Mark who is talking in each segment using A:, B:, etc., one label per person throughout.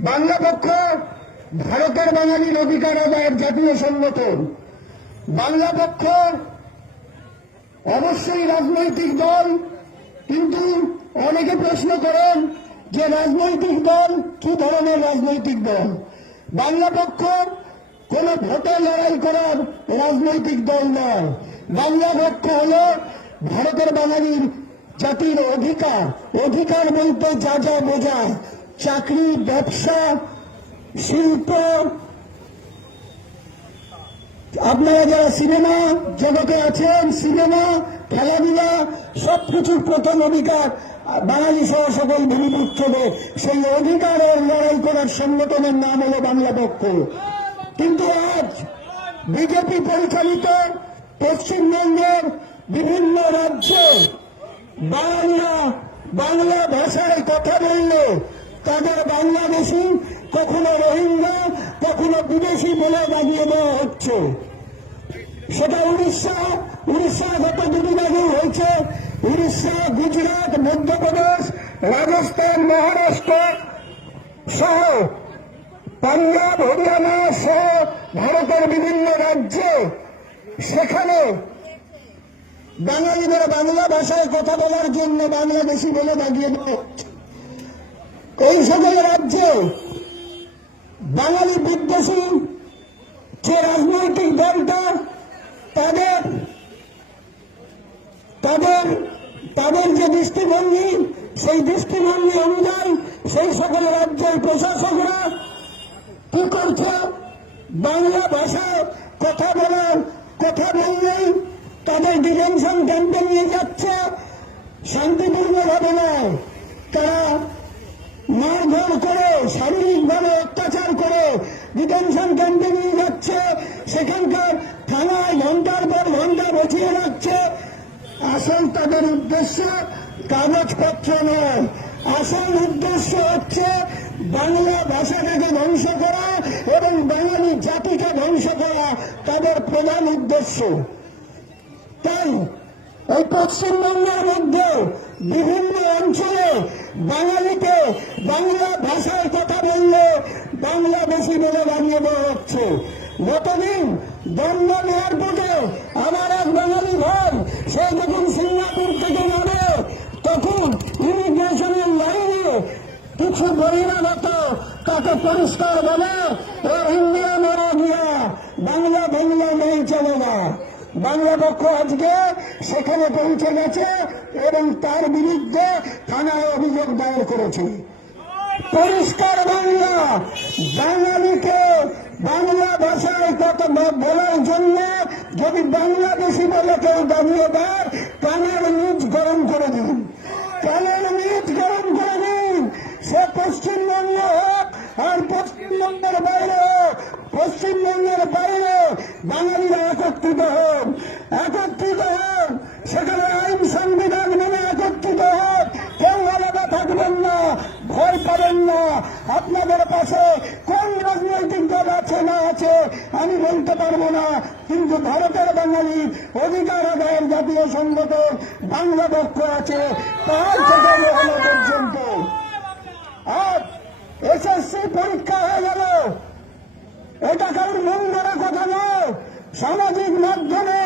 A: বাংলা পক্ষ, ভারতের বাঙালির অধিকার আদায়ের জাতীয় সংগঠন। বাংলা পক্ষ, অবশ্যই রাজনৈতিক দল, কিন্তু অনেকে প্রশ্ন করেন যে রাজনৈতিক দল কি ধরনের রাজনৈতিক দল? বাংলা পক্ষ কোন ভোটে লড়াই করার রাজনৈতিক দল নয়। বাংলা পক্ষ হল ভারতের বাঙালির জাতির অধিকার। অধিকার বলতে যা যা বোঝায়। চাকরি, ব্যবসা, শিল্প। আপনারা যারা সিনেমা জগতে আছেন, সিনেমা, খেলাধুলা, সবকিছুর প্রথম অধিকার বাঙালি সহ সকল ভূমিপুত্রদের সেই অধিকারের লড়াই করার সংগঠনের নাম হলো বাংলা পক্ষ। কিন্তু আজ বিজেপি পরিচালিত পশ্চিমবঙ্গের বিভিন্ন রাজ্যে বাংলা বাংলা ভাষায় কথা বললে তাদের বাংলাদেশি কখনো রোহিঙ্গা, কখনো বিদেশি বলে দাঁড়িয়ে দেওয়া হচ্ছে। সেটা উড়িষ্যা উড়িষ্যা গত দুদিন আগে হয়েছে। উড়িষ্যা, গুজরাট, মধ্যপ্রদেশ, রাজস্থান, মহারাষ্ট্র সহ পাঞ্জাব, হরিয়ানা সহ ভারতের বিভিন্ন রাজ্যে সেখানে বাঙালিদের বাংলা ভাষায় কথা বলার জন্য বাংলাদেশি বলে দাঁড়িয়ে দেওয়া হচ্ছে। এই সকল রাজ্যে বাঙালি বিদ্বেষী যে রাজনৈতিক দলটা, তাদের তাদের তাদের যে দৃষ্টিভঙ্গি, সেই দৃষ্টিভঙ্গি অনুযায়ী সেই সকল রাজ্যের প্রশাসকরা কি করছে? বাংলা ভাষায় কথা বলার, কথা বললেই তাদের ডিটেনশন ক্যাম্পে নিয়ে যাচ্ছে। শান্তিপূর্ণভাবে নয়। তারা মারধর করে শারীরিকভাবে অত্যাচার করে ডিটেনশন ক্যাম্পে নিয়ে যাচ্ছে। সেখানকার থানায় ঘণ্টার পর ঘণ্টা বসিয়ে রাখছে। আসল তাদের উদ্দেশ্য কাগজপত্র নয়। আসল উদ্দেশ্য হচ্ছে বাংলা ভাষাটাকে ধ্বংস করা এবং বাঙালি জাতিকে ধ্বংস করা তাদের প্রধান উদ্দেশ্য। তাই এই পশ্চিমবঙ্গের মধ্যে বিভিন্ন অঞ্চলে বাঙালিকে বাংলা ভাষায় কথা বললে বাংলাদেশি বলে দাঁড়িয়ে দেওয়া হচ্ছে। গতদিন দমদম এয়ারপোর্টে আমার এক বাঙালি ভাই, সে যখন সিঙ্গাপুর থেকে নামে, তখন ইমিগ্রেশনের লাইনে কিছু বহিরাগত তাকে পরিষ্কার বলে ও ইন্ডিয়া মারা গিয়া বাংলা বাংলা নেই, চলে না। বাংলা পক্ষ আজকে সেখানে পৌঁছে গেছে এবং তার বিরুদ্ধে থানায় অভিযোগ দায়ের করেছে। পরিষ্কার বাংলা। বাঙালিকে বাংলা ভাষায় কত বলার জন্য যদি বাংলাদেশি বলে কেউ দাঁড়িয়ে দেয় কানের নিজ গরম করে দিন। কানের নিজ গরম করে দিন। সে পশ্চিমবঙ্গ হোক আর পশ্চিমবঙ্গের বাইরে হোক, পশ্চিমবঙ্গের বাইরে বাঙালিরা একত্রিত হোক। একত্রিত হোক, সেখানে আইন সংবিধান মেনে একত্রিত হোক কেউ আলাদা থাকবেন না ভয় পাবেন না। আপনাদের পাশে কোন রাজনৈতিক দল আছে, না আছে, আমি বলতে পারব না। কিন্তু ভারতের বাঙালির অধিকার আদায়ের জাতীয় সংগঠন বাংলা পক্ষ আছে, তার থেকে এখনও পর্যন্ত। আর এসএসসি পরীক্ষা হয়ে গেল। এটা কারোর মন গড়া কথা নয় সামাজিক মাধ্যমে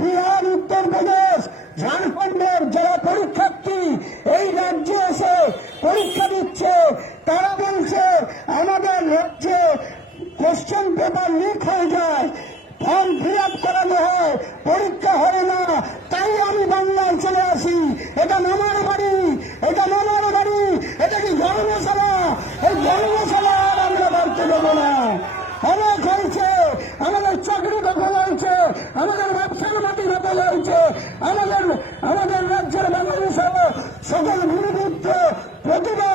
A: বিহার, উত্তরপ্রদেশ, ঝাড়খণ্ডের যারা পরীক্ষার্থী, এই রাজ্যে এসে পরীক্ষা তারা বলছে, আমাদের রাজ্যে কোশ্চেন পেপার লিক হয়ে যায়। ফর্ম ফিল আপ করানো হয়, পরীক্ষা হয় না। তাই আমি বাংলায় চলে আসি। এটা মামার বাড়ি, এটা মামার বাড়ি, এটা কি ধর্মশালা? এই ধর্মশালা আর আমরা বাড়তে দেবো না। অনেক হয়েছে, আমাদের চাকরি দখল হয়েছে, আমাদের ব্যবসার মাটি দখল হয়েছে, আমাদের আমাদের রাজ্যের সহ সকল প্রতিভা প্রতিভা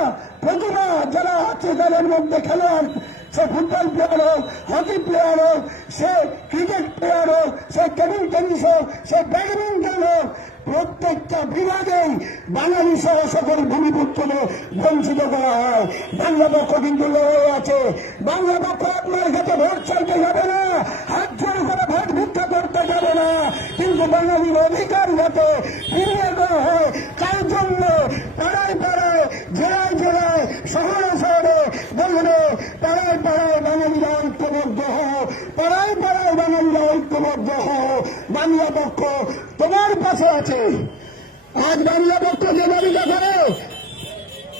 A: যারা আছে তাদের মধ্যে খেলোয়াড়, সে ফুটবল প্লেয়ার হোক হকি প্লেয়ার হোক, সে ক্রিকেট প্লেয়ার হোক, সে টেবিল টেনিস হোক, সে ব্যাডমিন্টন হোক, প্রত্যেকটা বিভাগেই বাঙালি সহ সকল ভূমিপুত্রদের বঞ্চিত করা হয়। বাংলা পক্ষ কিন্তু লড়াই আছে। বাংলা পক্ষ আপনার কাছে ভোট চাইতে যাবে না, হাত জোর করে ভোট ভিক্ষা করতে যাবে না। কিন্তু বাঙালির অধিকার যাতে ফিরিয়ে দেওয়া হয়, তার জন্য পাড়ায় ঐক্যবদ্ধ বাংলা পক্ষ তোমার পাশে আছে। আজ বাংলা পক্ষ যে দাবিটা করে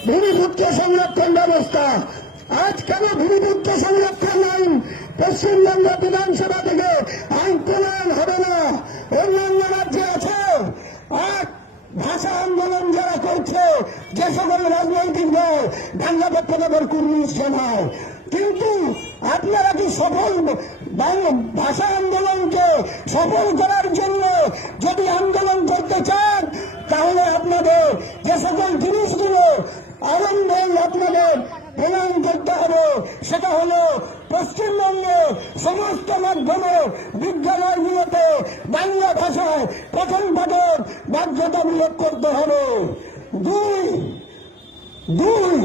A: ভূমিপুত্র সংরক্ষণ ব্যবস্থা। আজ কেন ভূমিপুত্র সংরক্ষণ আইন পশ্চিমবঙ্গ বিধানসভা থেকে আইন প্রণয়ন হবে না। অন্যান্য রাজ্যে আছে। আর ভাষা আন্দোলন যারা করছে, যে সকল রাজনৈতিক দল বাংলা পক্ষ তাদের কর্মী সেনায় কিন্তু আপনারা কি সফল ভাষা আন্দোলনকে সফল করার জন্য যদি আন্দোলন করতে চান, তাহলে আপনাদের যে সকল জিনিসগুলো আনন্দে আপনাদের প্রমাণ করতে হবে, সেটা হলো পশ্চিমবঙ্গে সমস্ত মাধ্যমে বিদ্যালয়গুলোতে বাংলা ভাষায় প্রথম পাঠক বাধ্যতামূলক করতে হবে। দুই দুই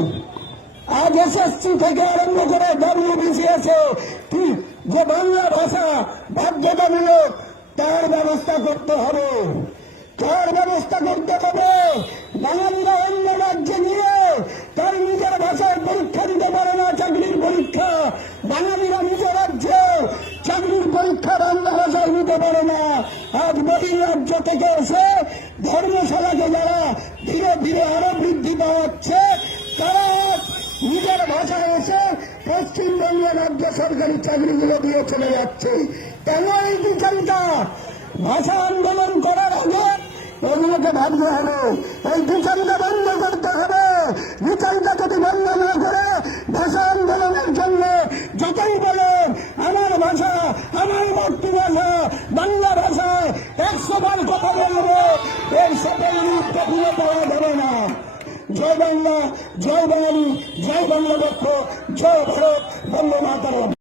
A: আজ এসএসসি থেকে আরম্ভ করে ডাব্লিউবিসিএস যে বাংলা ভাষা বাধ্যতামূলক, তার ব্যবস্থা করতে হবে। তার ব্যবস্থা করতে হবে। বাঙালিরা অন্য রাজ্যে নিয়ে তার নিজের ভাষায় পরীক্ষা দিতে পারে না, চাকরির পরীক্ষা। বাঙালিরা নিজ রাজ্যে চাকরির পরীক্ষা বাংলা ভাষায় নিতে পারে না। আজ বহির রাজ্য থেকে এসে ধর্মশালাকে যারা ধীরে ধীরে আরও বৃদ্ধি পাওয়াচ্ছে, তারা নিজের ভাষায় এসে পশ্চিমবঙ্গ রাজ্য সরকারি চাকরিগুলো দিয়ে চলে যাচ্ছে। কেন এই বিচারিতা ভাষা আন্দোলন করার আগে এগুলোকে ভাবতে হবে? এই বিচারিতা বন্ধ করতে হবে। বিচারিতা যদি বন্ধ না করে ভাষা আন্দোলনের জন্য যতই বলেন, আমার ভাষা, আমার মাতৃভাষা, বাংলা ভাষায় একশো বার কথা বলব এর সফল রূপ কখনো পাওয়া যাবে না। জয় বাংলা জয় বাঙালি জয় বাংলা দক্ষ জয় ভারত বন্দে মাতারাম।